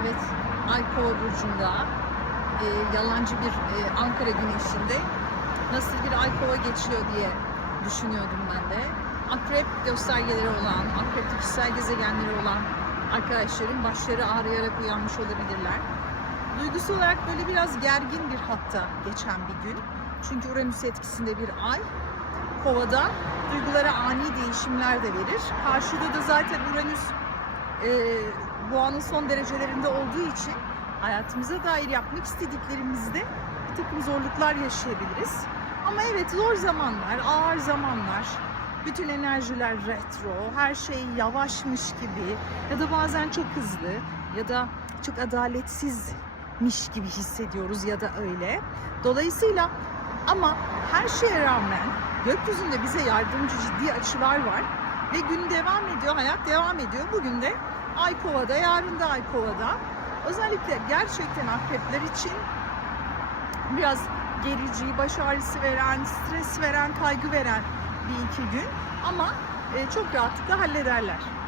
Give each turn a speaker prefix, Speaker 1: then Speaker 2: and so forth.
Speaker 1: Evet, Kova burcunda e, yalancı bir e, Ankara güneşinde nasıl bir Ay Kova geçiyor diye düşünüyordum ben de. Akrep göstergeleri olan, akrep kişisel gezegenleri olan arkadaşlarım başları ağrıyarak uyanmış olabilirler. Duygusal olarak böyle biraz gergin bir hatta geçen bir gün. Çünkü Uranüs etkisinde bir ay. Kovada duygulara ani değişimler de verir. Karşıda da zaten Uranüs e, boğanın son derecelerinde olduğu için hayatımıza dair yapmak istediklerimizde bir takım zorluklar yaşayabiliriz. Ama evet zor zamanlar, ağır zamanlar, bütün enerjiler retro, her şey yavaşmış gibi ya da bazen çok hızlı ya da çok adaletsizmiş gibi hissediyoruz ya da öyle. Dolayısıyla ama her şeye rağmen gökyüzünde bize yardımcı ciddi açılar var ve gün devam ediyor, hayat devam ediyor. Bugün de Ay Kova'da, yarın da Ay Kova'da. Özellikle gerçekten akrepler için biraz gerici, baş ağrısı veren, stres veren, kaygı veren bir iki gün ama e, çok rahatlıkla hallederler.